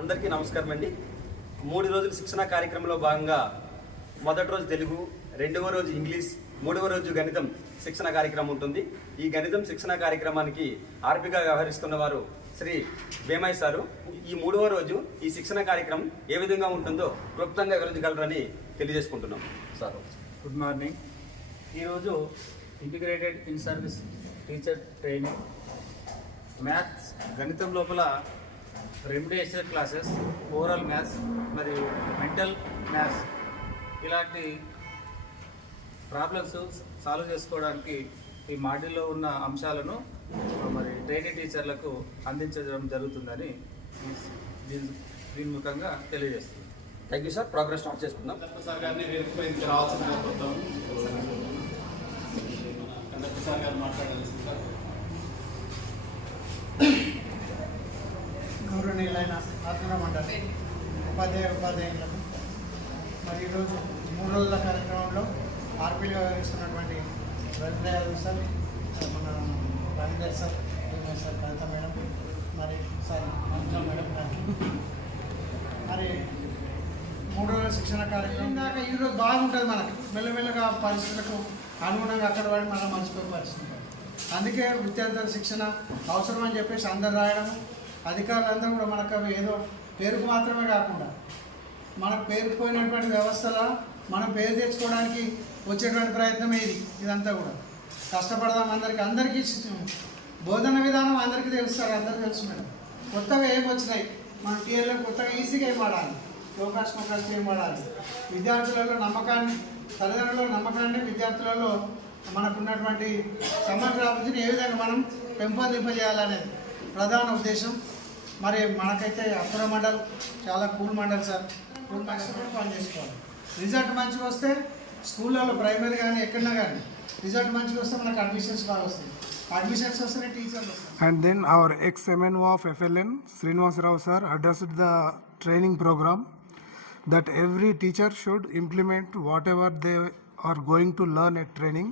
అందరికీ నమస్కారం అండి. 3 రోజుల శిక్షణ కార్యక్రమంలో భాగంగా మొదటి రోజు తెలుగు, రెండవ రోజు ఇంగ్లీష్, మూడవ రోజు గణితం శిక్షణ కార్యక్రమం ఉంటుంది. ఈ గణితం శిక్షణ కార్యక్రమానికి ఆర్పిగా వ్యవహరిస్తున్న వారు శ్రీ భీమయ్య సారు. ఈ 3వ రోజు ఈ శిక్షణ కార్యక్రమం ఏ విధంగా ఉంటుందో క్లుప్తంగా వివరించగలరని తెలియజేసుకుంటున్నాం. Sir good morning. ఈరోజు integrated in service teacher training maths గణితం లోపల రెమిడియేషన్ క్లాసెస్, ఓవరాల్ మ్యాథ్స్ మరియు మెంటల్ మ్యాథ్స్ ఇలాంటి ప్రాబ్లమ్స్ సాల్వ్ చేసుకోవడానికి ఈ మాడ్యూల్లో ఉన్న అంశాలను మరి ట్రైనింగ్ టీచర్లకు అందించడం జరుగుతుందని దీని ముఖంగా తెలియజేస్తుంది. Thank you sir. Progress start చేసుకుందాం. సార్ గారిని వేదికపైకి రావాల్సిందిగా కోరుతాం. కండక్టర్ సార్ గారు మాట్లాడాల్సిందిగా. గౌరవనీయులైన ఆత్మీయ మండలి ఉపాధ్యాయులకు మరి ఈరోజు 3 రోజుల కార్యక్రమంలో ఆర్పీగా వ్యవహరిస్తున్నటువంటి రవీంద్ర సార్, మన రవీందర్ సార్, సార్ కవిత మేడం, మరి సార్ అంజా మేడం గారికి మరి 3 రోజుల శిక్షణ కార్యక్రమం దాకా ఈరోజు బాగుంటుంది. మనకి మెల్లమెల్లగా పరిస్థితులకు అనుగుణంగా అక్కడ పడి మనం మర్చిపోయే పరిస్థితి. అందుకే విద్యార్థుల శిక్షణ అవసరం అని చెప్పేసి అందరు రాయడం, అధికారులందరూ కూడా మనకు ఏదో పేరుకు మాత్రమే కాకుండా మనకు పేరుకుపోయినటువంటి వ్యవస్థలో మనం పేరు తెచ్చుకోవడానికి వచ్చేటువంటి ప్రయత్నం ఇదంతా కూడా కష్టపడదాం. అందరికీ బోధన విధానం అందరికీ తెలుస్తారు, అందరికీ తెలుసు మేడం. కొత్తగా ఏం వచ్చినాయి మన టీఎల్లో, కొత్తగా ఈజీగా ఏం వాడాలి, లోకాష్మకాష్ట ఏం వాడాలి, విద్యార్థులలో నమ్మకాన్ని, తల్లిదండ్రుల నమ్మకాన్ని విద్యార్థులలో మనకున్నటువంటి సమగ్ర అభివృద్ధిని ఏ విధంగా మనం పెంపొందింపజేయాలనేది ప్రధాన ఉద్దేశం. మరి మనకైతే అప్పుర మండల్ చాలా cool mandal sir. Cool mandal పని చేసుకోవాలి. రిజల్ట్ మంచిగా వస్తే స్కూళ్ళలో ప్రైమరీ కానీ ఎక్కడన్నా కానీ రిజల్ట్ మంచిగా వస్తే మనకు అడ్మిషన్స్ బాగా వస్తాయి. అడ్మిషన్స్ వస్తేనే టీచర్లు వస్తారు. And then our ex-MNO of FLN, Srinivas Rao sir, addressed the training program that every teacher should implement whatever they are going to learn at training.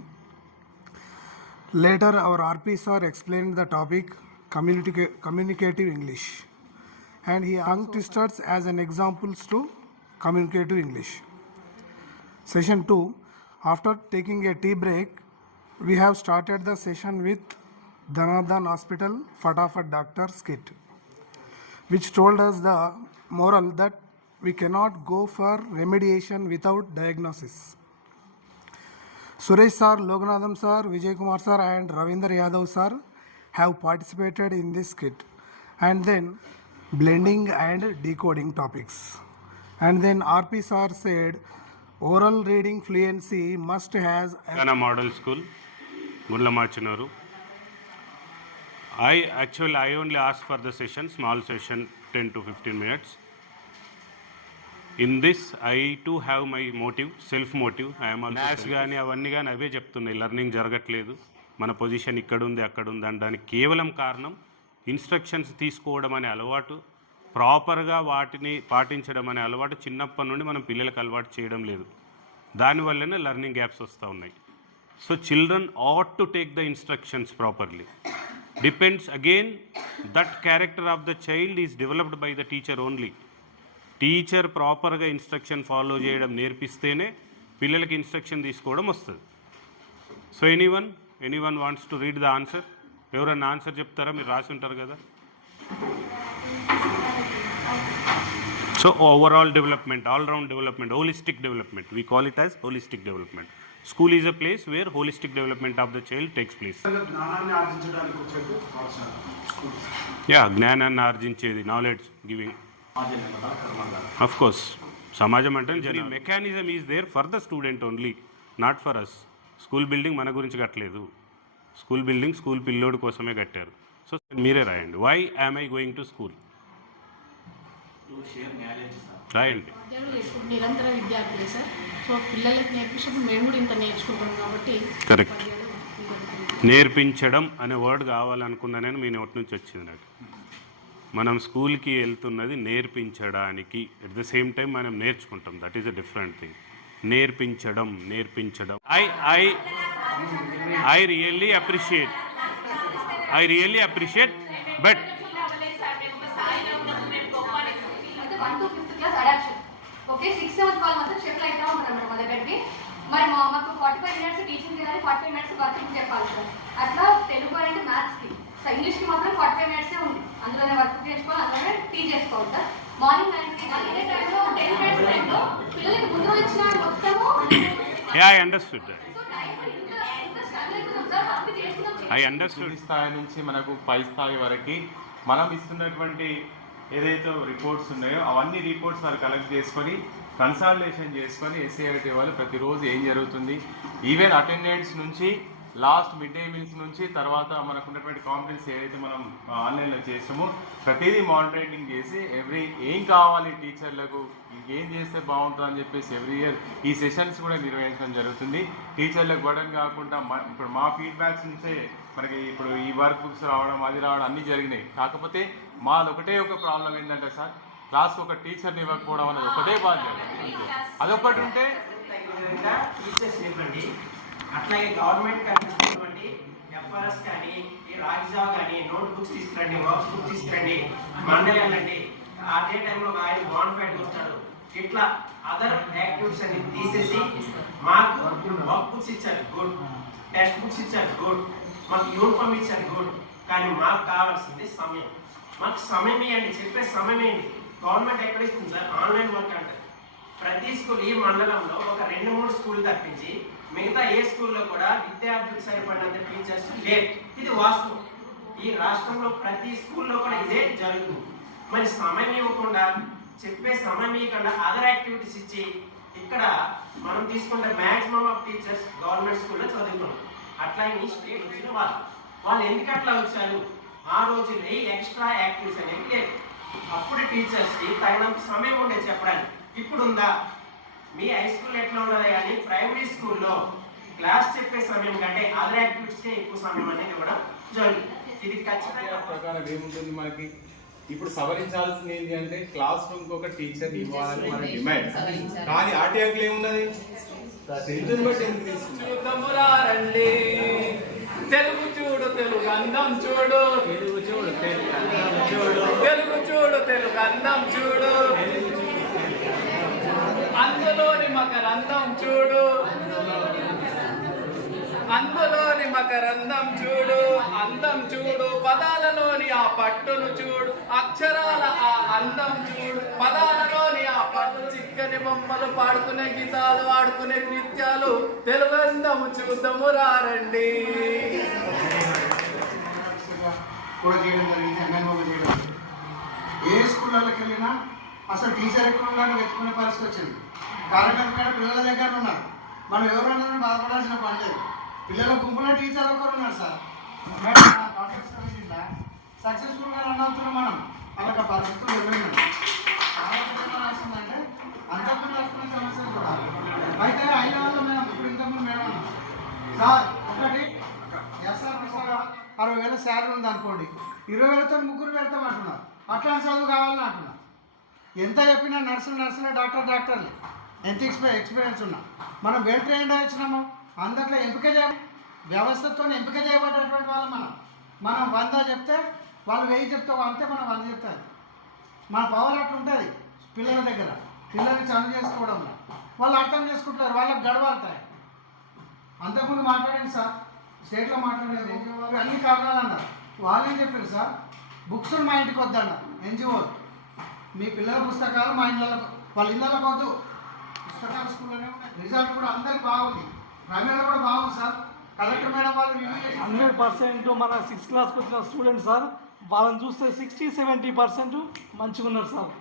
Later, our RP sir explained the topic communicative English, and he asked teachers as an examples to communicative English. Session 2, after taking a tea break, we have started the session with Dhanadhan Hospital Fatafat Doctor skit, which told us the moral that we cannot go for remediation without diagnosis. Suresh sir, Loganathan sir, Vijay Kumar sir and Ravindra Yadav sir have participated in this skit, and then blending and decoding topics. And then RP sir said oral reading fluency must has Gana Model School, Gundlamachinaru. I only asked for the session, small session, 10 to 15 minutes. In this, I too have my motive, self motive. I am also maths gaani avanni gaani avే చెప్తున్నాయి. Learning జరగట్లేదు, మన position ఇక్కడ ఉంది అక్కడ ఉంది అనడానికి కేవలం కారణం ఇన్స్ట్రక్షన్స్ తీసుకోవడం అనే అలవాటు, ప్రాపర్గా వాటిని పాటించడం అనే అలవాటు చిన్నప్పటి నుండి మనం పిల్లలకు అలవాటు చేయడం లేదు. దానివల్లనే లెర్నింగ్ గ్యాప్స్ వస్తూ ఉన్నాయి. So children ought to take the instructions properly. Depends again, that character of the child is developed by the teacher only. Teacher ప్రాపర్గా ఇన్స్ట్రక్షన్ ఫాలో చేయడం నేర్పిస్తేనే పిల్లలకి ఇన్స్ట్రక్షన్ తీసుకోవడం వస్తుంది. So anyone wants to read the answer? ఎవరన్నా answer చెప్తారా? మీరు రాసి ఉంటారు కదా. So overall development, all round development, holistic development, we call it as holistic development. School is a place where holistic development of the child takes place. Yeah, జ్ఞానాన్ని ఆర్జించేది, knowledge giving. Of course, సమాజం అంటే mechanism is there for the student only, not for us. School building మన గురించి కట్టలేదు. School building school పిల్లోడి కోసమే కట్టారు. సో మీరే రాయండి, why am I going to school రాయండి. నిరంతర విద్యార్థులే సార్. సో పిల్లలకు నేర్పించడం మేము కూడా ఇంత నేర్చుకుంటాం కాబట్టి కరెక్ట్. నేర్పించడం అనే వర్డ్ కావాలనుకున్నానని మీ నోటి నుంచి వచ్చింది నాకు. మనం స్కూల్కి వెళ్తున్నది నేర్పించడానికి, ఎట్ ద సేమ్ టైం మనం నేర్చుకుంటాం. That is a different thing. నేర్పించడం ఐ రియల్లీ అప్రిషియేట్ బట్ అంటే 1 to 5th class adoption. Okay, 6th 7th వాళ్ళు మాత్రం షిఫ్ట్ అవుతా ఉంటారు అన్నమాట మా దగ్గరికి. మరి మాకు 45 minutes టీచింగ్ చేయాలి, 45 minutes వర్కింగ్ చెప్పాలి సార్. అట్లా తెలుగు అంటే మ్యాథ్స్కి, సో ఇంగ్లీష్కి మాత్రం 45 minutes ఉంది. అందులోనే వర్క్ చేసుకోవాలి, అందులోనే టీచ్ చేసుకోవాలి సార్. మార్నింగ్ 9కి అదే టైంలో 10 minutes టైంలో పిల్లలకి ముందు వచ్చిన మొత్తము I understood that. I understood. స్థాయి నుంచి మనకు పై స్థాయి వరకు మనం ఇస్తున్నటువంటి ఏదైతే రిపోర్ట్స్ ఉన్నాయో అవన్నీ రిపోర్ట్స్ వారు కలెక్ట్ చేసుకొని కన్సల్టేషన్ చేసుకొని ఎస్సీఐటీ వాళ్ళు ప్రతిరోజు ఏం జరుగుతుంది, ఈవెన్ అటెండెన్స్ నుంచి లాస్ట్ మిడ్ డే మీల్స్ నుంచి తర్వాత మనకు ఉన్నటువంటి కాంపిటెన్స్ ఏదైతే మనం ఆన్లైన్లో చేసామో ప్రతిదీ మానిటరింగ్ చేసి ఏం కావాలి టీచర్లకు, ఏం చేస్తే బాగుంటుంది అని చెప్పేసి ఎవ్రీ ఇయర్ ఈ సెషన్స్ కూడా నిర్వహించడం జరుగుతుంది. టీచర్లకు బర్డెన్ కాకుండా ఇప్పుడు మా ఫీడ్బ్యాక్స్ నుంచే మనకి ఇప్పుడు ఈ వర్క్ బుక్స్ రావడం అది రావడం అన్నీ జరిగినాయి. కాకపోతే మాది ఒకటే ఒక ప్రాబ్లం ఏంటంటే సార్, క్లాస్కి ఒక టీచర్ని ఇవ్వకపోవడం అనేది ఒకటే బాధ్యత. అదొకటి ఉంటే టీచర్స్ ఇవ్వండి. అట్లాగే గవర్నమెంట్ కనిపిస్తున్నటువంటి ఎఫ్ఆర్ఎస్ కానీ ఈ రాజ్జా కానీ నోట్ బుక్స్ తీసుకురండి, వర్క్ బుక్స్ తీసుకురండి, మండలి వెళ్ళండి. అదే టైంలో ఒక ఆయన బాండ్ వస్తాడు. ఇట్లా అదర్ యాక్టివిటీస్ అని తీసేసి మాకు వర్క్ బుక్స్ ఇచ్చారు గుడ్, టెక్స్ట్ బుక్స్ ఇచ్చారు గుడ్, మాకు యూనిఫామ్ ఇచ్చారు గుడ్. కానీ మాకు కావాల్సింది సమయం. మాకు సమయం ఇవ్వండి, చెప్పే సమయం ఏంటి? గవర్నమెంట్ ఎక్కడ ఇస్తుంది సార్? ఆన్లైన్ వర్క్ అంటారు. ప్రతి స్కూల్ ఈ మండలంలో ఒక 2-3 స్కూల్ తప్పించి మిగతా ఏ స్కూల్లో కూడా విద్యార్థులకు సరిపడినంత టీచర్స్ లేరు. ఇది వాస్తవం. ఈ రాష్ట్రంలో ప్రతి స్కూల్లో కూడా ఇదే జరుగుతుంది. మరి సమయం ఇవ్వకుండా, చెప్పే సమయం ఇవ్వకుండా అదర్ యాక్టివిటీస్ ఇచ్చి ఇక్కడ మనం తీసుకుంటే మ్యాక్సిమం ఆఫ్ టీచర్స్ గవర్నమెంట్ స్కూల్లో చదువుకున్నాం. అట్లా స్టేట్ వచ్చిన వాళ్ళు ఎందుకు అట్లా వచ్చారు? ఆ రోజుల్లో ఎక్స్ట్రా యాక్టివిటీస్ అనేవి లేదు. అప్పుడు టీచర్స్కి తగినంత సమయం ఉండే చెప్పడానికి. ఇప్పుడు ఉందా? మీ హై స్కూల్ ఎట్లా ఉన్నది కానీ ప్రైమరీ స్కూల్లో క్లాస్ చెప్పే సమయం కంటే అదర్ యాక్టివిటీస్కే ఎక్కువ సమయం అనేది కూడా జరుగుతుంది. ఇది ఖచ్చితంగా ప్రకారం ఏముంటుంది మనకి ఇప్పుడు సవరించాల్సింది ఏంటి అంటే క్లాస్ రూమ్ ఒక టీచర్ ఇవ్వాలని మన డిమాండ్. కానీ ఆర్టీఐలో ఏమున్నది? చూద్దామురారండి, తెలుగు చూడు తెలుగు అందం చూడు, తెలుగు చూడు తెలుగు అందం చూడు, తెలుగు చూడు తెలుగు అందం చూడు, అందులోని మకరందం చూడు, అందులోని మకరందం చూడు, అందం చూడు, పదాలలోని ఆ పట్టును చూడు, అక్షరాల ఆ అందం చూడు, పదాలలోని ఆ పట్టు, చిక్కని బొమ్మలు, పాడుకునే గీతాలు, ఆడుకునే నృత్యాలు, తెలుగు అందము చూద్దాము రారండి. కూడా చేయడం జరిగింది, ఎంఎన్ఓగా చేయడం జరిగింది. ఏ స్కూళ్ళకి వెళ్ళినా అసలు టీచర్ ఎక్కడ ఉన్నారో వెతుకునే పరిస్థితి వచ్చింది. కార్యక్రమం పిల్లల దగ్గర ఉన్నారు. మనం ఎవరైనా బాధపడాల్సిన పని లేదు. పిల్లల గుంపులో టీచర్ ఒకరు ఉన్నారు సార్. సక్సెస్ఫుల్గా రన్ అవుతున్నాం మనం. అలాగ పరిస్థితులు ఎదురైనాయి. అంటే అంతకుముందు వస్తున్న సమస్యలు కూడా అయితే 5 లెవెల్లో మేము ఇప్పుడు ఇంతకుముందు మేడం సార్ ఒకటి ఎస్ఆర్ 60,000 శాలరీ ఉంది అనుకోండి, 20,000తో 3 పెడతాం అంటున్నారు. అట్లాంటి చదువు కావాలని అంటున్నారు. ఎంత చెప్పినా నర్సులు డాక్టర్లు ఎంత ఎక్స్పీరియన్స్ ఉన్నా మనం వెల్ ట్రైన్డ్ వచ్చినాము. అందరిలో ఎంపిక వ్యవస్థతో ఎంపిక చేయబడ్డటువంటి వాళ్ళు మనం 100 చెప్తే వాళ్ళు 1000 చెప్తావు, అంతే మనం 100 చెప్తారు. మన పవర్ అట్లా ఉంటుంది పిల్లల దగ్గర. పిల్లల్ని చదువు చేసుకోవడంలో వాళ్ళు అర్థం చేసుకుంటారు, వాళ్ళకి గడవాలుతాయి. అంతకుముందు మాట్లాడండి సార్, స్టేట్లో మాట్లాడేది అన్ని కారణాలు అన్నారు. వాళ్ళు ఏం చెప్పారు సార్? బుక్స్ మా ఇంటికి వద్దన్నారు ఎన్జిఓ. మీ పిల్లల పుస్తకాలు మా ఇళ్ళకు, వాళ్ళ ఇళ్ళకి వద్దు, పుస్తకాలు స్కూల్లోనే ఉన్నాయి. రిజల్ట్ కూడా అందరికి బాగుంది, ప్రైమరీలో కూడా బాగుంది సార్. కలెక్టర్ మేడం వాళ్ళు 100% మన 6th క్లాస్కి వచ్చిన స్టూడెంట్స్ సార్, వాళ్ళని చూస్తే 60-70% మంచిగా ఉన్నారు సార్.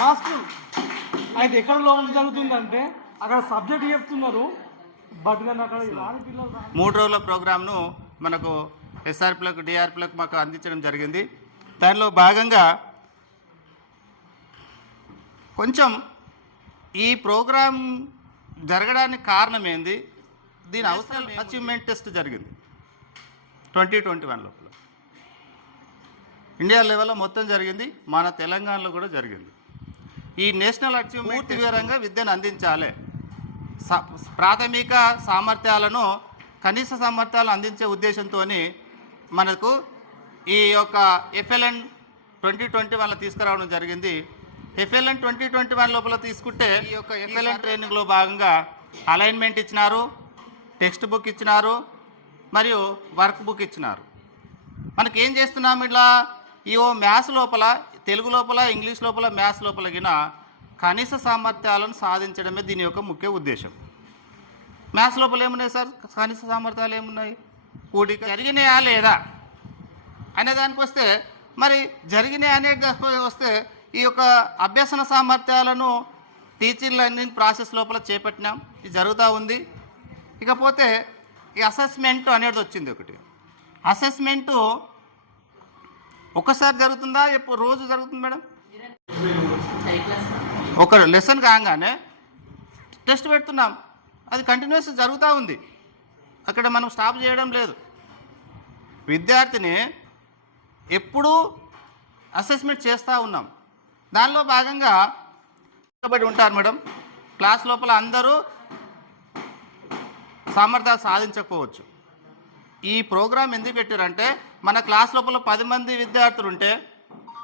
మా స్కూల్ అయితే ఎక్కడ లోపల జరుగుతుందంటే అక్కడ సబ్జెక్ట్ చెప్తున్నారు, బట్ కానీ అక్కడ రాని పిల్లలు 3 రోజుల ప్రోగ్రామ్ను మనకు ఎస్ఆర్పీలకు డిఆర్పీలకు మాకు అందించడం జరిగింది. దానిలో భాగంగా కొంచెం ఈ ప్రోగ్రాం జరగడానికి కారణం ఏంది, దీని అవసరం అచీవ్మెంట్ టెస్ట్ జరిగింది 2021 లోపల. ఇండియా లెవెల్లో మొత్తం జరిగింది, మన తెలంగాణలో కూడా జరిగింది. ఈ నేషనల్ అచీవ్మెంట్ పూర్తి వివరంగా విద్యను అందించాలి. ప్రాథమిక సామర్థ్యాలను కనీస సామర్థ్యాలు అందించే ఉద్దేశంతో మనకు ఈ యొక్క FLN 2021 తీసుకురావడం జరిగింది. FLN 2021 లోపల తీసుకుంటే ఈ యొక్క FLN ట్రైనింగ్లో భాగంగా అలైన్మెంట్ ఇచ్చినారు, టెక్స్ట్ బుక్ ఇచ్చినారు, మరియు వర్క్ బుక్ ఇచ్చినారు. మనకి ఏం చేస్తున్నాం ఇట్లా ఈ మ్యాథ్స్ లోపల, తెలుగు లోపల, ఇంగ్లీష్ లోపల, మ్యాథ్స్ లోపల గిన కనీస సామర్థ్యాలను సాధించడమే దీని యొక్క ముఖ్య ఉద్దేశం. మ్యాథ్స్ లోపల ఏమున్నాయి సార్? కనీస సామర్థ్యాలు ఏమున్నాయి? కూడిక జరిగినాయా లేదా అనే దానికి వస్తే, మరి జరిగినాయి అనే వస్తే ఈ యొక్క అభ్యసన సామర్థ్యాలను టీచింగ్ లెర్నింగ్ ప్రాసెస్ లోపల చేపట్టినాం, ఇది జరుగుతూ ఉంది. ఇకపోతే ఈ అసెస్మెంట్ అనేది వచ్చింది ఒకటి. అసెస్మెంటు ఒకసారి జరుగుతుందా, ఎప్పుడు రోజు జరుగుతుంది మేడం? ఒక లెసన్ కాగానే టెస్ట్ పెడుతున్నాం, అది కంటిన్యూస్ జరుగుతూ ఉంది, అక్కడ మనం స్టాప్ చేయడం లేదు. విద్యార్థిని ఎప్పుడూ అసెస్మెంట్ చేస్తూ ఉన్నాం. దానిలో భాగంగా ఉంటారు మేడం, క్లాస్ లోపల అందరూ సామర్థ్యాలు సాధించకపోవచ్చు. ఈ ప్రోగ్రాం ఎందుకు పెట్టారంటే, మన క్లాస్ లోపల 10 మంది విద్యార్థులు ఉంటే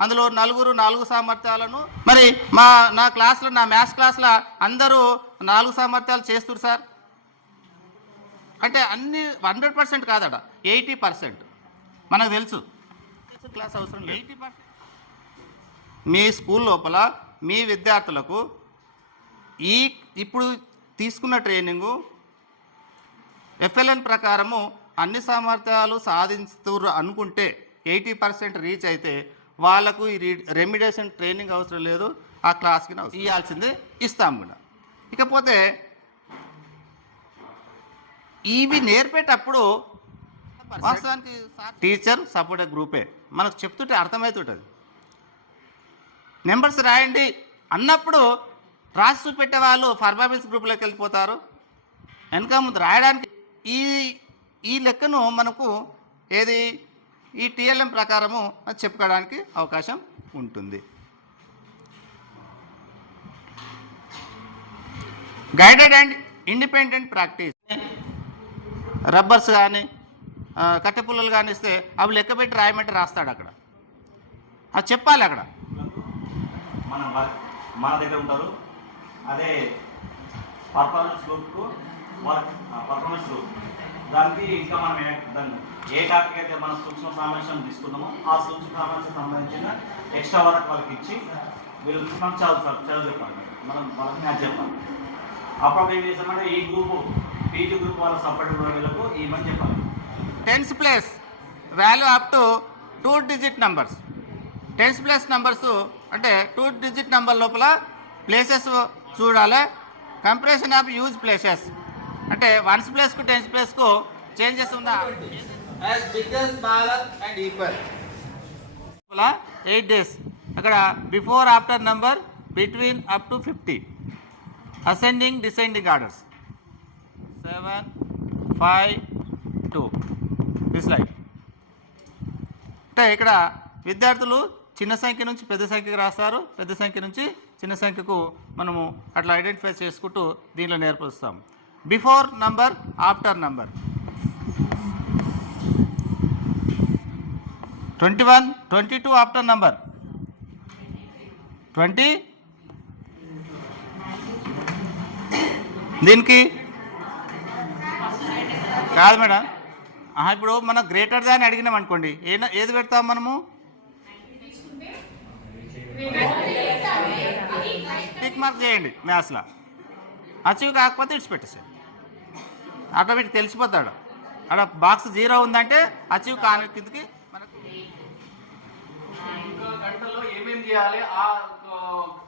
అందులో 4 సామర్థ్యాలను, మరి నా క్లాస్లో, నా మ్యాథ్స్ క్లాస్లో అందరూ 4 సామర్థ్యాలు చేస్తున్నారు సార్ అంటే అన్ని 100% కాదట, 80% మనకు తెలుసు. క్లాస్ అవసరం లేదు. 80% మీ స్కూల్ లోపల మీ విద్యార్థులకు ఇప్పుడు తీసుకున్న ట్రైనింగు FLN ప్రకారము అన్ని సామర్థ్యాలు సాధిస్తారు అనుకుంటే 80% రీచ్ అయితే వాళ్ళకు ఈ రెమిడియేషన్ ట్రైనింగ్ అవసరం లేదు, ఆ క్లాస్కి ఇవ్వాల్సిందే ఇస్తాం కూడా. ఇకపోతే ఇవి నేర్పేటప్పుడు వాస్తవానికి టీచర్ సపోర్ట్ గ్రూపే మనకు చెప్తుంటే అర్థమవుతుంటుంది. నెంబర్స్ రాయండి అన్నప్పుడు రాసి చూపెట్టే వాళ్ళు పర్ఫార్మెన్స్ గ్రూప్లోకి వెళ్ళిపోతారు. వెనక ముందు రాయడానికి ఈ లెక్కను మనకు ఈ TLM ప్రకారము చెప్పుకోవడానికి అవకాశం ఉంటుంది. Guided and independent practice, rubbers కానీ కట్టెపుల్లలు కానీ ఇస్తే అవి లెక్క పెట్టి రాయమంటే రాస్తాడు, అక్కడ అది చెప్పాలి. అక్కడ మన దగ్గర ఉంటారు. అదే పర్ఫార్మెన్స్ గ్రూప్కు పర్ఫార్మెన్స్ గ్రూప్ దానికి ఇంకా మనం దాన్ని ఏ టాపిక్ అయితే మనం సూక్ష్మ సామర్థ్యం తీసుకున్నామో ఆ సూక్ష్మ సామర్థ్యం సంబంధించిన ఎక్స్ట్రా వర్క్ వాళ్ళకి ఇచ్చి వీళ్ళు మనం చదువు చెప్పాలి, వాళ్ళకి మ్యాచ్ చెప్పాలి. అప్పుడు ఏం చేస్తామంటే ఈ గ్రూపు పీజీ గ్రూప్ వాళ్ళ సపరేట్ వీళ్ళకు ఈ మని చెప్పాలి. 10th place value up to 2 digit numbers. 10th place numbers అంటే 2 digit నెంబర్ లోపల ప్లేసెస్ చూడాలి. కంప్రెషన్ ఆఫ్ యూజ్ ప్లేసెస్ అంటే 1th ప్లేస్కు 10th ప్లేస్కు చేంజెస్ ఉందా? as big as smaller and equal 8 days అక్కడ before after number between up to 50 ascending descending orders 7 5 2 this like. అంటే ఇక్కడ విద్యార్థులు చిన్న సంఖ్య నుంచి పెద్ద సంఖ్యకు రాస్తారు, పెద్ద సంఖ్య నుంచి చిన్న సంఖ్యకు మనము అట్లా ఐడెంటిఫై చేసుకుంటూ దీనిలో నేర్పిస్తాం. Before number after number 21 22 after number 20 దీనికి కాదు మేడం. ఇప్పుడు మనం గ్రేటర్ దాన్ని అడిగినాం అనుకోండి, ఏది పెడతాం మనము? టిక్ మార్క్ చేయండి మ్యాథ్స్లో. అచీవ్ కాకపోతే ఇడిచిపెట్టేసాడు, ఆటోమేటిక్ తెలిసిపోతాడు. అక్కడ బాక్స్ 0 ఉందంటే అచీవ్ కాని కిందకి మనకు గంటలో ఏమేమి చేయాలి, ఆ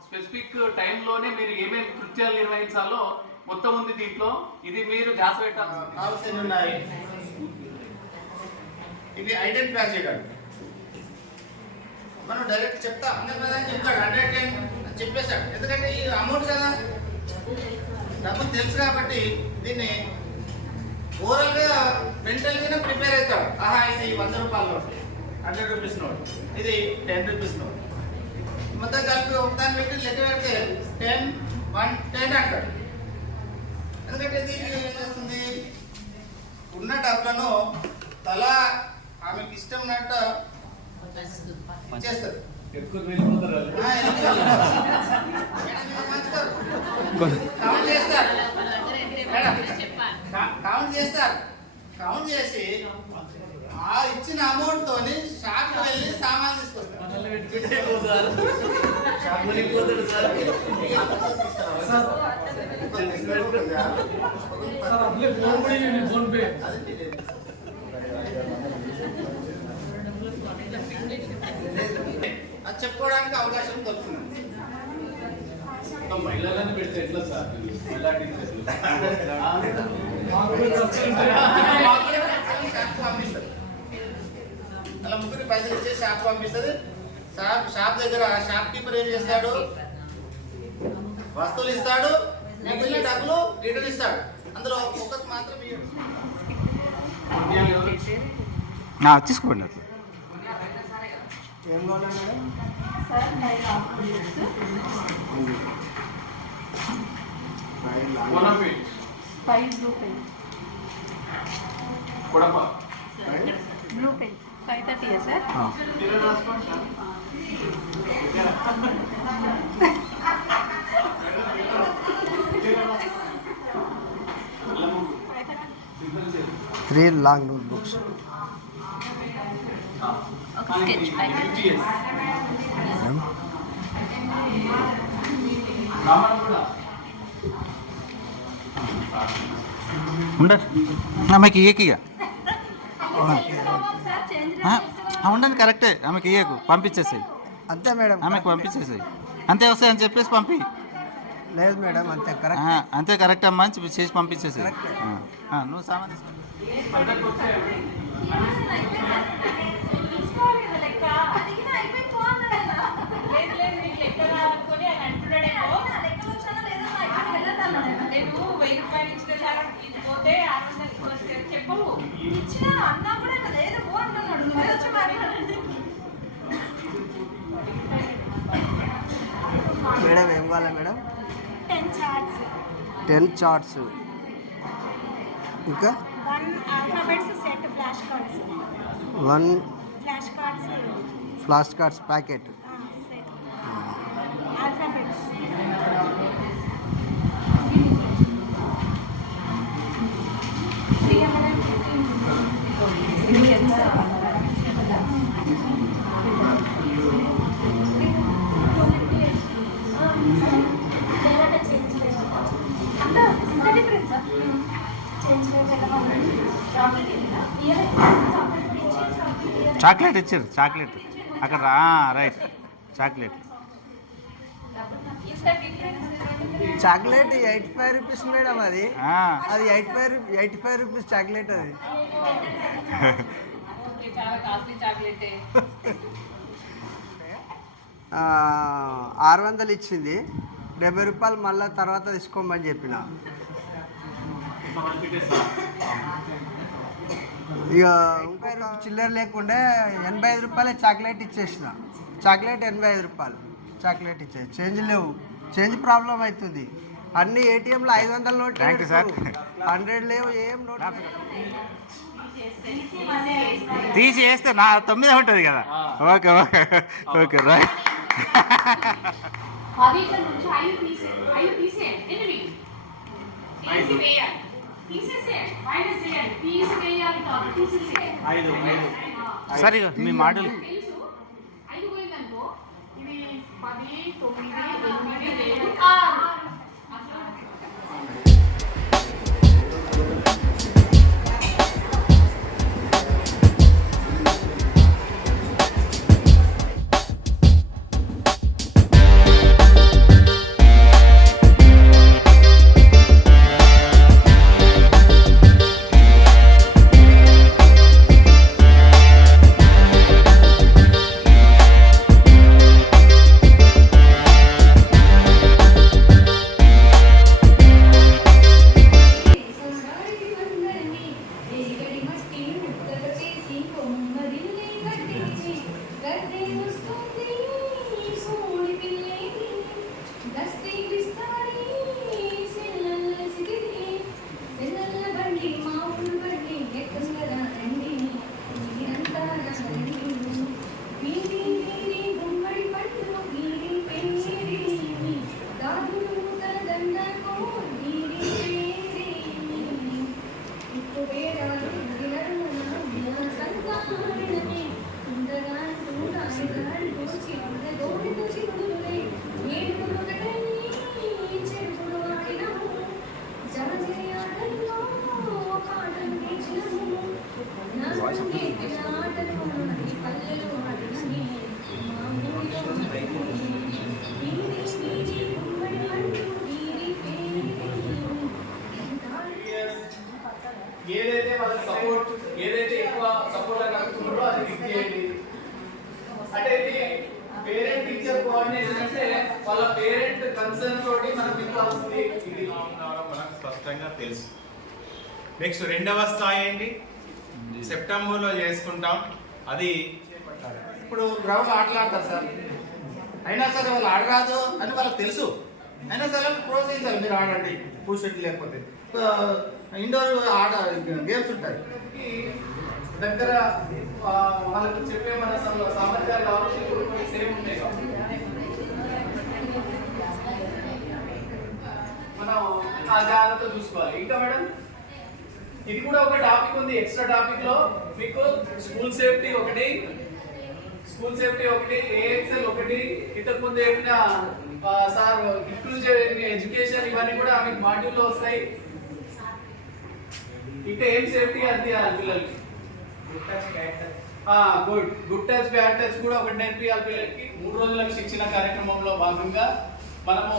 స్పెసిఫిక్ టైంలోనే మీరు ఏమేమి కృత్యాలు నిర్వహించాలో మొత్తం ఉంది దీంట్లో. ఇది మీరు జాస్ పెట్టాలి. ఉన్నాయి ఇవి ఐడెంటిఫై చేయగలరు. మనం డైరెక్ట్ చెప్తా అందరి చెప్తాడు 110 అని చెప్పేశాడు, ఎందుకంటే ఈ అమౌంట్ కదా డబ్బులు తెలుసు కాబట్టి దీన్ని ఓవరాల్గా మెంటల్గా ప్రిపేర్ అవుతాడు. ఇది 100 రూపాయల నోట్, 100 రూపీస్ నోట్, ఇది 10 రూపీస్ నోట్, మొత్తం కలిపి ఒకదాన్ని పెట్టి లెక్క పెడితే 10 1 10 అంటాడు. ఎందుకంటే ఇది ఏం చేస్తుంది, ఉన్న డబ్బులను తలా ఆమెకి ఇష్టం ఉన్నట్టు చేస్తారు. కౌంట్ చేస్తారు మేడం, కౌంట్ చేస్తారు. కౌంట్ చేసి ఆ ఇచ్చిన అమౌంట్ తోని షాప్ వెళ్ళి సామాన్ తీసుకొస్తారు. అది చెప్పుకోవడానికి అవకాశం దొరుకుతుంది. మహిళలను పెడితే ఎట్లా సార్? అలా ముగ్గురు పైసలు ఇచ్చే షాప్ పంపిస్తుంది. షాప్ దగ్గర షాప్ కీపర్ ఏం చేస్తాడు, వస్తువులు ఇస్తాడు, మిగిలిన డబ్బులు రిటర్న్ ఇస్తాడు. అందులో ఫోకస్ మాత్రం తీసుకోండి. అట్లా ఏం కావాలి madam? Blue pen 530 sir. Three long note books. ఒక స్కెచ్ ఆమెకి ఇయ్యకిగా ఉండండి. కరెక్టే, ఆమెకి ఇయ్యకు, పంపించేసాయి. అంతే మేడం, ఆమెకు పంపించేసాయి. అంతే వస్తాయని చెప్పేసి పంపి. లేదు మేడం, అంతే కరెక్ట్. అంతే కరెక్ట్ అమ్మా అని చేసి పంపించేసాయి. నువ్వు సామాన్ మేడం ఏం కావాలి మేడం? 10 చార్ట్స్. ఇంకా 1 alphabets set flash cards. 1 flash cards. Flash cards packet. Set. Alphabets. Chocolate ఇచ్చారు. చాక్లెట్ అక్కడ right. Chocolate chocolate 85 rupees madam. అది 85 రూపీస్ చాక్లెట్. అది చాలా కాస్ట్లీ చాక్లెట్. 600 ఇచ్చింది, 70 రూపాయలు మళ్ళీ తర్వాత తీసుకోమని చెప్పిన. ఇక ఇంకొక చిల్లర లేకుండే 85 రూపాయలే చాక్లెట్ ఇచ్చేసిన. చాక్లెట్ 85 రూపాయలు చాక్లెట్ ఇచ్చే. చేంజ్ లేవు, చేంజ్ ప్రాబ్లం అవుతుంది. అన్ని ఏటీఎంలో 500 నోట్లు, 100 లేవు, ఏం నోట్ తీసి వేస్తే 9 ఉంటుంది కదా. Okay okay okay right. సరే మీ మాటలు 5 పోయిందనుకో, ఇది 10, 9, 8, 7, 6. వాళ్ళ పేరెంట్ కన్సర్న్ తోటి మనం ఇవ్వాల్సింది ఇది మనకు స్పష్టంగా తెలుసు. నెక్స్ట్ రెండవ స్థాయి ఏంటి? సెప్టెంబర్లో చేసుకుంటాం. అది ఇప్పుడు గ్రౌండ్ ఆటలాడతారు సార్, అయినా సరే వాళ్ళు ఆడరాదు అని వాళ్ళకి తెలుసు, అయినా సరే ప్రోత్సహించాలి, మీరు ఆడండి పూసెట్ లేకపోతే ఇండోర్ ఆడ గేమ్స్ ఉంటాయి. దగ్గర వాళ్ళకి చెప్పే మన సామర్థ్యాలు కావచ్చు సేమ్ ఉంటాయి మనం ఆ జాగ్రత్త చూసుకోవాలి. ఇంకా మేడం ఇది కూడా ఒక టాపిక్ ఉంది, ఎక్స్ట్రా టాపిక్ లో మీకు స్కూల్ సేఫ్టీ ఒకటి, ఏఎక్సెల్ ఒకటి, ఇంతకు ముందు చెప్పిన సార్ ఇంక్లూజివ్ ఎడ్యుకేషన్ ఇవన్నీ కూడా మీకు మాడ్యూల్లో వస్తాయి. ఇంకా ఏం సేఫ్టీ అందియాలి పిల్లలకి? గుడ్ టచ్ బ్యాడ్ టచ్ కూడా ఒకటి నేర్పియాలి పిల్లలకి. 3 రోజులకు శిక్షణ కార్యక్రమంలో భాగంగా మనము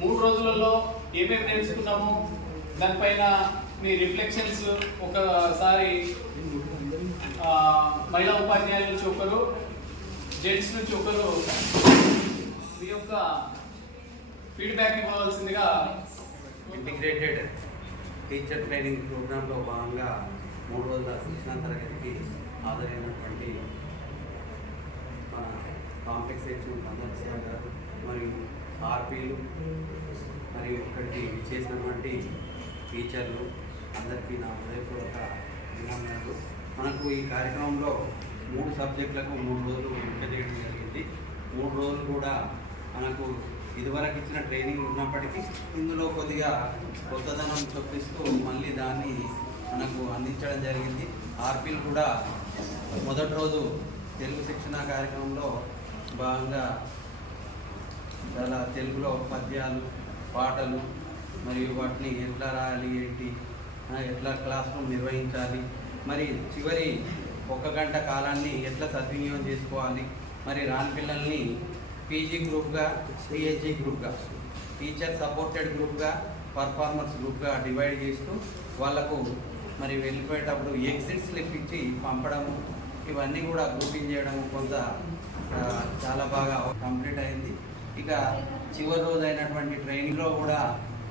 3 రోజులలో ఏమేమి నేర్చుకున్నాము దానిపైన మీ రిఫ్లెక్షన్స్ ఒకసారి మహిళా ఉపాధ్యాయుల నుంచి ఒకరు, జెంట్స్ నుంచి ఒకరు మీ యొక్క ఫీడ్బ్యాక్ ఇవ్వవలసిందిగా. ఇంటిగ్రేటెడ్ టీచర్ ట్రైనింగ్ ప్రోగ్రాంలో భాగంగా 3 రోజుల శిక్షణ తరగతికి హాజరైనటువంటి మన కాంప్లెక్స్ హెచ్ఎం కందర్శియా గారు మరియు ఆర్పీలు మరియు ఇక్కడికి చేసినటువంటి టీచర్లు అందరికీ నా హృదయపూర్వక అభినందనలు. మనకు ఈ కార్యక్రమంలో 3 సబ్జెక్టులకు 3 రోజులు ఎంపిక చేయడం జరిగింది. 3 రోజులు కూడా మనకు ఇదివరకు ఇచ్చిన ట్రైనింగ్ ఉన్నప్పటికీ ఇందులో కొద్దిగా కొత్తదనం చొప్పిస్తూ మళ్ళీ దాన్ని మనకు అందించడం జరిగింది. ఆర్పీలు కూడా మొదటి రోజు తెలుగు శిక్షణ కార్యక్రమంలో భాగంగా చాలా తెలుగులో పద్యాలు, పాటలు మరియు వాటిని ఎట్లా రాయాలి, ఏంటి, ఎట్లా క్లాస్ రూమ్ నిర్వహించాలి, మరి చివరి 1 గంట కాలాన్ని ఎట్లా సద్వినియోగం చేసుకోవాలి, మరి రాని పిల్లల్ని పీజీ గ్రూప్గా, పిహెచ్జీ గ్రూప్గా, టీచర్ సపోర్టెడ్ గ్రూప్గా, పర్ఫార్మర్స్ గ్రూప్గా డివైడ్ చేస్తూ వాళ్ళకు మరి వెళ్ళిపోయేటప్పుడు ఎగ్జిట్ స్లిప్ ఇచ్చి పంపడము, ఇవన్నీ కూడా గ్రూపింగ్ చేయడం కొంత చాలా బాగా కంప్లీట్ అయింది. ఇక చివరి రోజు అయినటువంటి ట్రైనింగ్లో కూడా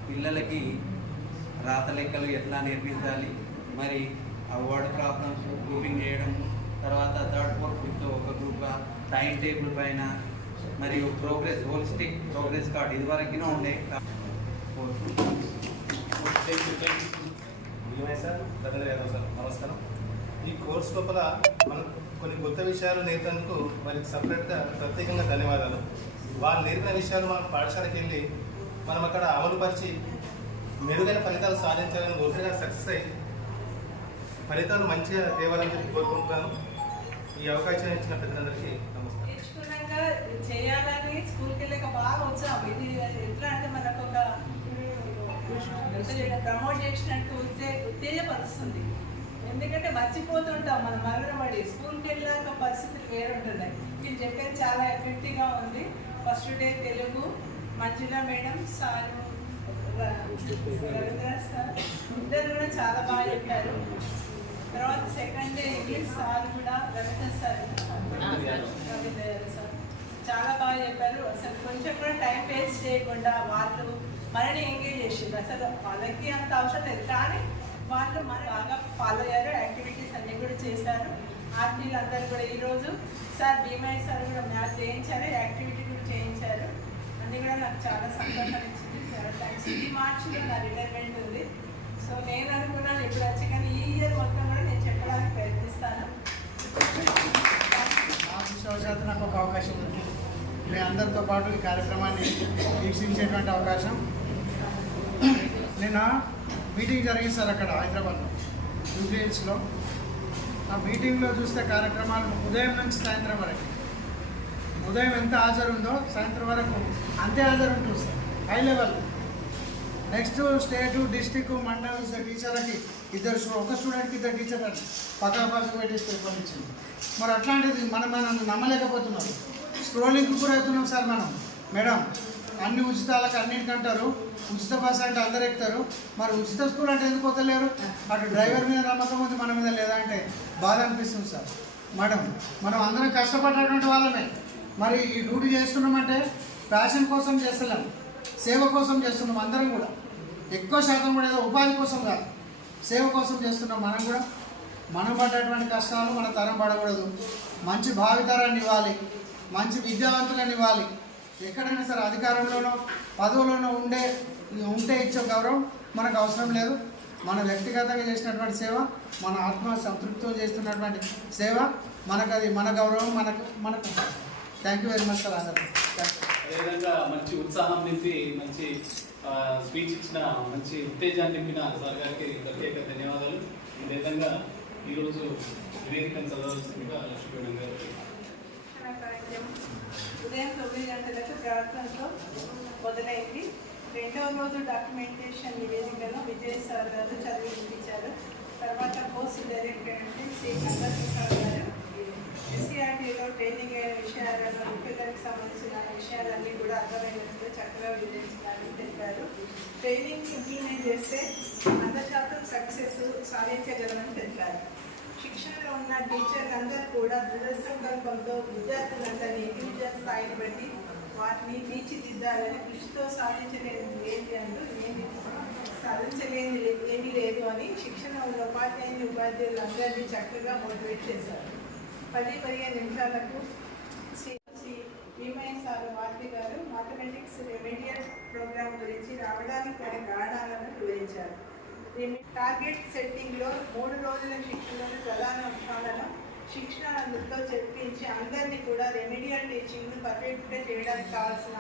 పిల్లలకి రాత లెక్కలు ఎట్లా నేర్పించాలి, మరి ఆ వర్డ్ ప్రాబ్లమ్స్ గ్రూపింగ్ చేయడం, తర్వాత 3rd, 4th, 5th ఒక గ్రూప్గా టైం టేబుల్ పైన మరియు ప్రోగ్రెస్, హోలిస్టిక్ ప్రోగ్రెస్ కార్డ్ ఇదివరకునే ఉండే. సార్ నమస్కారం. ఈ కోర్స్ లోపల మనం కొన్ని కొత్త విషయాలు నేర్పేందుకు వారికి సపరేట్గా ప్రత్యేకంగా ధన్యవాదాలు. వాళ్ళు నేర్పిన విషయాలు మనం పాఠశాలకు వెళ్ళి మనం అక్కడ అమలుపరిచి మెరుగైన ఫలితాలు సాధించాలని ఒకటిగా సక్సెస్ అయ్యి ఫలితాలు మంచిగా తేవాలని చెప్పి కోరుకుంటున్నాను. ఈ అవకాశం ఇచ్చిన పెద్దలందరికీ నమస్కారం. నేర్చుకున్నాక చేయాలని స్కూల్కి వెళ్ళాక బాగా వచ్చాము. ఇది ఎట్లా అంటే మనకు ఒక ప్రమోట్ చేసినట్టు ఉత్తేజపరుస్తుంది. ఎందుకంటే మర్చిపోతుంటాం మనం మరణపడి. స్కూల్కి వెళ్ళాక పరిస్థితులు వేరుంటున్నాయి. మీరు చెప్పేది చాలా ఎఫెక్టివ్గా ఉంది. ఫస్ట్ డే తెలుగు మంజుల మేడం, సార్ రవీంద్ర సార్ ఇద్దరు కూడా చాలా బాగా చెప్పారు. తర్వాత సెకండ్ డే ఇంగ్లీష్ సార్ కూడా రవీంద్ర సార్ చాలా బాగా చెప్పారు. అసలు కొంచెం కూడా టైం వేస్ట్ చేయకుండా వాళ్ళు మనని ఎంగేజ్ చేసిండ్రు. అసలు వాళ్ళకి అంత అవసరం లేదు, కానీ వాళ్ళు మన బాగా ఫాలో అయ్యారు. యాక్టివిటీస్ అన్నీ కూడా చేశారు. ఆర్టీలు అందరూ కూడా ఈరోజు సార్ భీమయ్య సార్ కూడా మ్యాథ్ చేయించారు, యాక్టివిటీ కూడా చేయించారు. అన్నీ కూడా నాకు చాలా సంతోషాన్ని ఇచ్చింది. చాలా థ్యాంక్స్. ఈ మార్చిలో నా రిటైర్మెంట్ ఉంది. సో నేను అనుకున్నాను ఇప్పుడు వచ్చి, కానీ ఈ ఇయర్ మొత్తం కూడా నేను చెప్పడానికి ప్రయత్నిస్తాను. విశ్వశాతం నాకు ఒక అవకాశం ఉంది. మీ అందరితో పాటు ఈ కార్యక్రమాన్ని వీక్షించేటువంటి అవకాశం. నిన్న మీటింగ్ జరిగింది సార్ అక్కడ హైదరాబాద్లో యూపీఎస్లో. ఆ మీటింగ్లో చూస్తే కార్యక్రమాలు ఉదయం నుంచి సాయంత్రం వరకు, ఉదయం ఎంత హాజరు ఉందో సాయంత్రం వరకు అంతే హాజరు ఉంటుంది సార్, హై లెవెల్. నెక్స్ట్ స్టేటు, డిస్టిక్, మండల్ టీచర్లకి ఒక స్టూడెంట్కి 2 టీచర్లని పక్క పెట్టేసి పంపించింది. మరి అట్లాంటిది మనం నమ్మలేకపోతున్నాం. స్క్రోలింగ్ కూడా అవుతున్నాం సార్ మనం. మేడం అన్ని ఉచితాలకు అన్నింటికంటారు, ఉచిత బస్ అంటే అందరు ఎక్కుతారు, మరి ఉచిత స్కూల్ అంటే ఎందుకు వదలేరు? అటు డ్రైవర్ మీద నమ్మకం ఉంది, మన మీద లేదా అంటే బాధ అనిపిస్తుంది సార్. మేడం మనం అందరం కష్టపడేటువంటి వాళ్ళమే, మరి ఈ డ్యూటీ చేస్తున్నామంటే ప్యాషన్ కోసం చేస్తున్నాం, సేవ కోసం చేస్తున్నాం. అందరం కూడా ఎక్కువ శాతం కూడా ఏదో ఉపాధి కోసం కాదు, సేవ కోసం చేస్తున్నాం. మనం కూడా మనం పడ్డటువంటి కష్టాలు మన తరం పడకూడదు. మంచి భావితరాన్ని ఇవ్వాలి, మంచి విద్యావంతులను ఇవ్వాలి. ఎక్కడైనా సరే అధికారంలోనో పదవులోనో ఉంటే ఇచ్చే గౌరవం మనకు అవసరం లేదు. మన వ్యక్తిగతంగా చేసినటువంటి సేవ, మన ఆత్మ సంతృప్తితో చేస్తున్నటువంటి సేవ మనకు మన గౌరవం మనకు. Thank you very much sir. అందరూ అదేవిధంగా మంచి ఉత్సాహం నింపి మంచి స్పీచ్ ఇచ్చిన, మంచి ఉత్తేజాన్ని నింపిన సార్ గారికి ప్రత్యేక ధన్యవాదాలు. అదేవిధంగా ఈరోజు నివేదికను చదవాల్సిందిగా లక్ష్మీ గారు. ఉదయం 9 గంటలకు ప్రార్థనతో మొదలైంది. రెండవ రోజు డాక్యుమెంటేషన్ నివేదికను విజయ్ సార్ గారు చదివి వినిపించారు. తర్వాత పోస్ట్ డైరెక్టర్ శ్రీ చంద్రశేఖర్ గారు ఎస్సీఆర్టీలో ట్రైనింగ్ అయిన విషయాలను పిల్లలకు సంబంధించిన విషయాలన్నీ కూడా అర్థమైనట్టు చక్కగా వివరించాలని తెలిపారు. ట్రైనింగ్ ఇంప్లిమెంట్ చేస్తే 100% సక్సెస్ సాధించగలమని తెలిపారు. శిక్షణలో ఉన్న టీచర్లందరూ కూడా దృఢ సంకల్పంతో విద్యార్థులందరినీ ఇండివిజువల్ స్థాయిని బట్టి వాటిని తీర్చిదిద్దాలని కృషితో సాధించలేని ఏమీ లేదు అని శిక్షణ ఉన్న ఉపాధ్యాయులందరినీ చక్కగా మోటివేట్ చేశారు. 10-15 నిమిషాలకు శ్రీ భీమయ్య సార్ వార్తి గారు మ్యాథమెటిక్స్ రెమెడియల్ ప్రోగ్రామ్ గురించి రావడానికి గల కారణాలను వివరించారు. టార్గెట్ సెట్టింగ్లో 3 రోజుల శిక్షణలోని ప్రధాన అంశాలను శిక్షణతో చెప్పించి అందరినీ కూడా రెమెడియల్ టీచింగ్ను పర్ఫెక్ట్గా చేయడానికి కావాల్సిన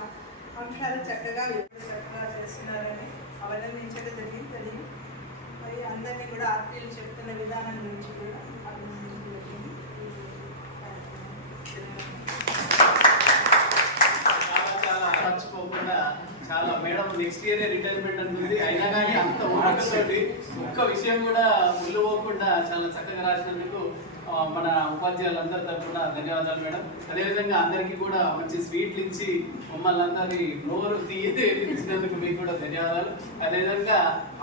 అంశాలు చక్కగా చేస్తున్నారని అభినందించడం జరిగింది. మరి అందరినీ కూడా ఆర్టీలు చెప్తున్న విధానం గురించి కూడా మర్చిపోకుండా చాలా మేడం నెక్స్ట్ ఇయర్ రిటైర్మెంట్ అంటుంది, అయినా కానీ అంత ఓపికతోటి ఒక్క విషయం కూడా ఉల్లుపోకుండా చాలా చక్కగా రాసినందుకు మన ఉపాధ్యాయులందరి తరఫున ధన్యవాదాలు మేడం. అదేవిధంగా అందరికీ కూడా మంచి స్వీట్లు ఇచ్చి మమ్మల్ని అందరి నోరు తీయించినందుకు మీకు కూడా ధన్యవాదాలు. అదేవిధంగా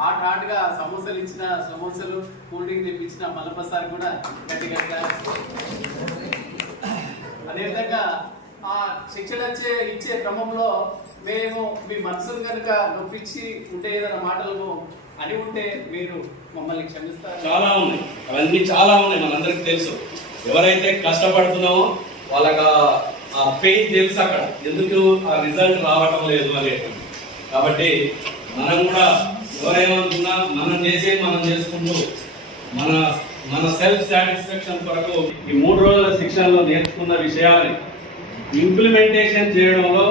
ఆటగా సమోసాలు ఇచ్చిన సమోసాలు కూల్ డ్రింక్ తెప్పించిన మల్లపసారి కూడా గట్టిగా. అదేవిధంగా ఆ శిక్షణ ఇచ్చే క్రమంలో మేము మీ మనసును కనుక నొప్పించి ఉంటే ఏదైనా మాటలను అని ఉంటే మీరు మమ్మల్ని క్షమిస్తారు. చాలా ఉన్నాయి, అవన్నీ చాలా ఉన్నాయి, మనందరికీ తెలుసు. ఎవరైతే కష్టపడుతున్నామో వాళ్ళకి ఆ పెయిన్ తెలుసు అక్కడ, ఎందుకు ఆ రిజల్ట్ రావటం లేదు అనేది. కాబట్టి మనం కూడా ఎవరేమనుకున్నా మనం చేసుకుంటూ మన సెల్ఫ్ సాటిస్ఫాక్షన్ కొరకు ఈ 3 రోజుల శిక్షణలో నేర్చుకున్న విషయాలని ఇంప్లిమెంటేషన్ చేయడంలో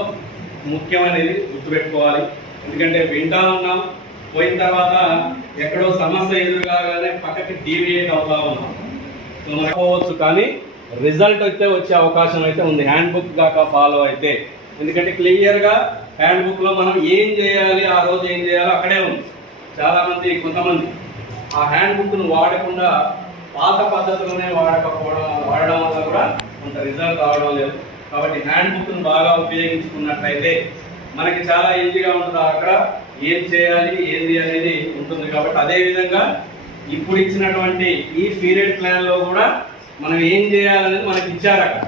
ముఖ్యమనేది గుర్తుపెట్టుకోవాలి. ఎందుకంటే వింటా ఉన్నాం, పోయిన తర్వాత ఎక్కడో సమస్య ఎదురుగానే పక్కకి డీవియేట్ అవుతా ఉన్నాం. సో మనకు పోవచ్చు, కానీ రిజల్ట్ అయితే వచ్చే అవకాశం అయితే ఉంది హ్యాండ్ బుక్ దాకా ఫాలో అయితే. ఎందుకంటే క్లియర్గా హ్యాండ్ బుక్లో మనం ఏం చేయాలి, ఆ రోజు ఏం చేయాలో అక్కడే ఉంది. కొంతమంది ఆ హ్యాండ్ బుక్ను వాడకుండా పాత పద్ధతులనే వాడడం వల్ల కూడా కొంత రిజల్ట్ రావడం లేదు. కాబట్టి హ్యాండ్ బుక్ను బాగా ఉపయోగించుకున్నట్లయితే మనకి చాలా ఈజీగా ఉంటుంది. అక్కడ ఏం చేయాలి ఏంది అనేది ఉంటుంది. కాబట్టి అదేవిధంగా ఇప్పుడు ఇచ్చినటువంటి ఈ పీరియడ్ ప్లాన్లో కూడా మనం ఏం చేయాలనేది మనకి ఇచ్చారు అక్కడ.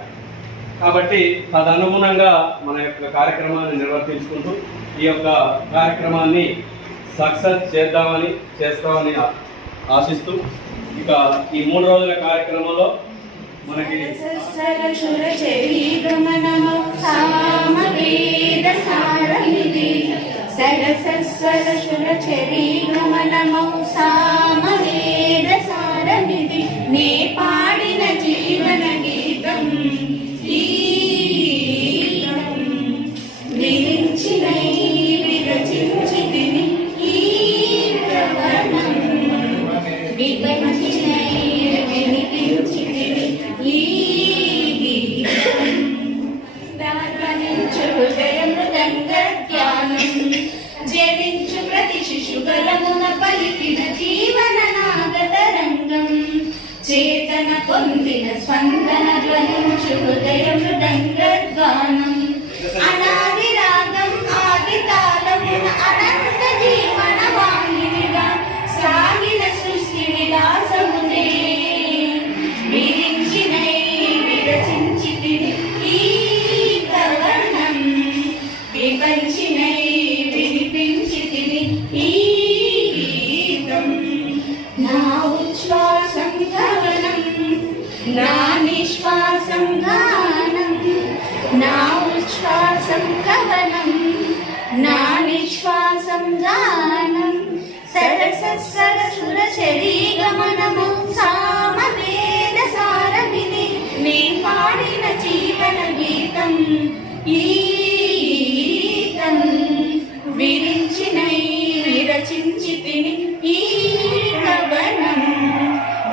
కాబట్టి తదనుగుణంగా మన యొక్క కార్యక్రమాన్ని నిర్వర్తించుకుంటూ ఈ యొక్క కార్యక్రమాన్ని సక్సెస్ చేస్తామని ఆశిస్తూ ఇక ఈ 3 రోజుల కార్యక్రమంలో మనకి నే పాడిన జీవన గీతం జడించు ప్రతి శిశుగలమున పలికిన జీవన నాగతరంగం చేతన పొందిన స్పందన ధ్వనించు హృదయ మృదంగగానం అనాది రాగం ఆది తాళమున అనంత జీవన వాహినిగా సాగిన సృష్టి విలాసమునే విరించినై విరచించి ఈ కవర్ణం విపంచినై వినిపించితిని ఈ గీతం. నా ఉచ్ఛ్వాసం గగనం, నా నిశ్వాసం గానం. నా ఉచ్ఛ్వాసం గగనం, నా నిశ్వాసం గానం. సరస స్వర సుర చరీ గమనము సామవేద సారమిది. నే పాడిన జీవన గీతం ఈ గీతం. విరించినై విరచించితిని ఈ కవనం.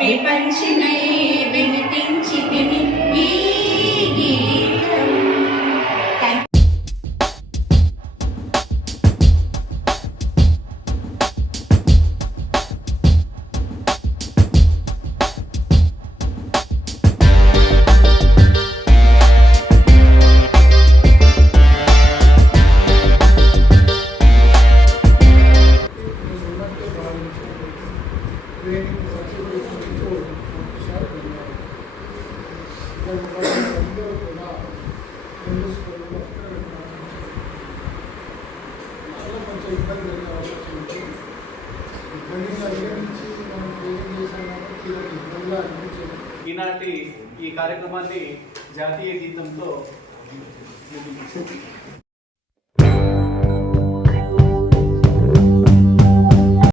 విపంచినై వినిపించితిని ఈ గీతం. ఈనాటి ఈ కార్యక్రమాన్ని జాతీయ గీతంతో